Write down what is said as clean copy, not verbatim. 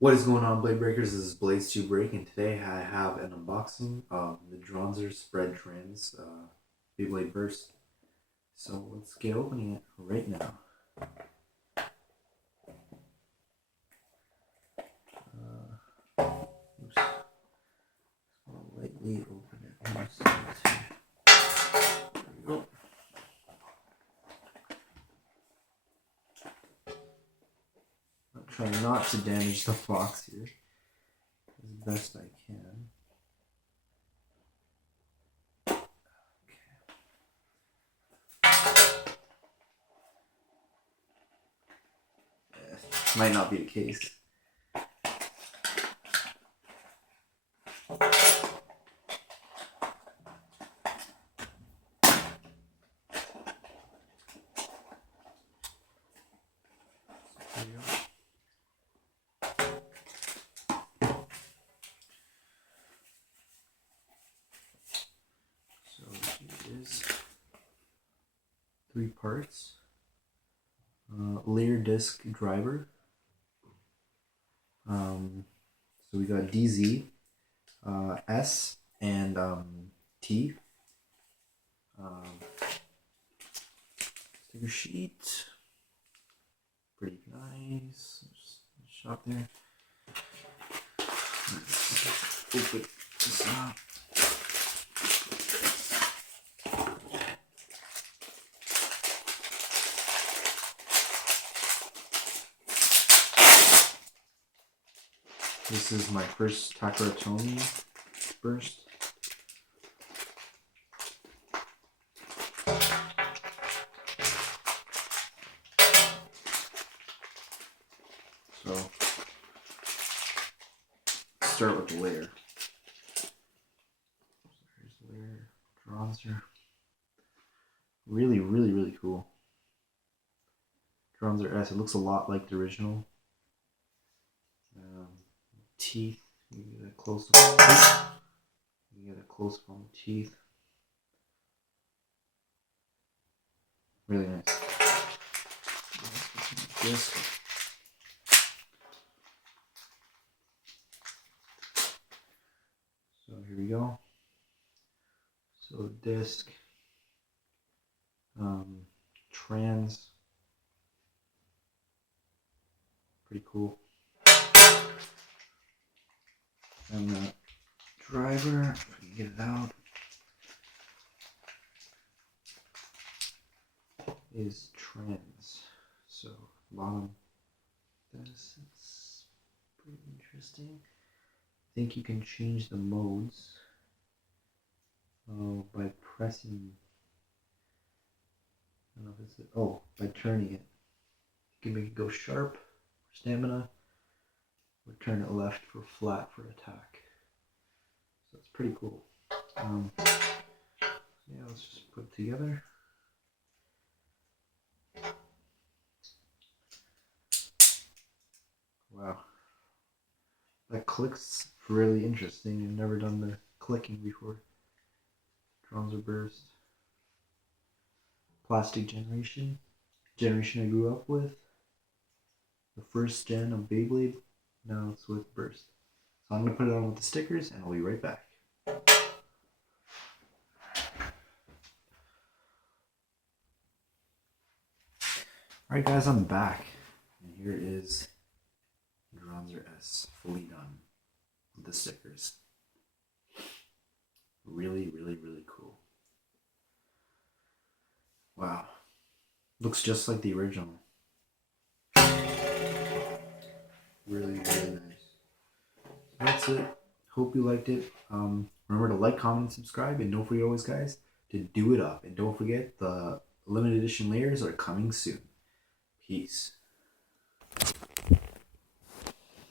What is going on, Blade Breakers? This is Blades 2 Break, and today I have an unboxing of the Dranzer Spread Trends Beyblade Burst. So let's get opening it right now. Oops. I'll lightly open it. There we go. I'm trying not to damage the box here as best I can. Might not be the case. There you go. So here is 3 parts. Layer disc driver. So we got DZ, S, and T. Sticker sheet. Pretty nice. Just a shot there. Let's open this up. This is my first Takaratomi burst. So, start with the layer. Here's the layer, Dranzer. Really cool. Dranzer S. It looks a lot like the original. Teeth. You get a close up. You get a close up on the teeth. Really nice. Disc. So here we go. So disc. Trans. Pretty cool. And the driver, if we can get it out, is trans. So bottom, this is pretty interesting. I think you can change the modes by pressing. I don't know if it's by turning it. You can make it go sharp for stamina. Or turn it left for flat for attack. So it's pretty cool. Yeah, let's just put it together. Wow. That clicks really interesting. I've never done the clicking before. Dranzer burst. Plastic generation. Generation I grew up with. The first gen of Beyblade. Now it's with burst. So I'm going to put it on with the stickers and I'll be right back. Alright guys, I'm back. And here is Dranzer S fully done with the stickers. Really cool. Wow. Looks just like the original. Really nice. So that's it. Hope you liked it. Remember to like, comment, and subscribe. And don't forget always, guys, to do it up. And don't forget the limited edition layers are coming soon. Peace.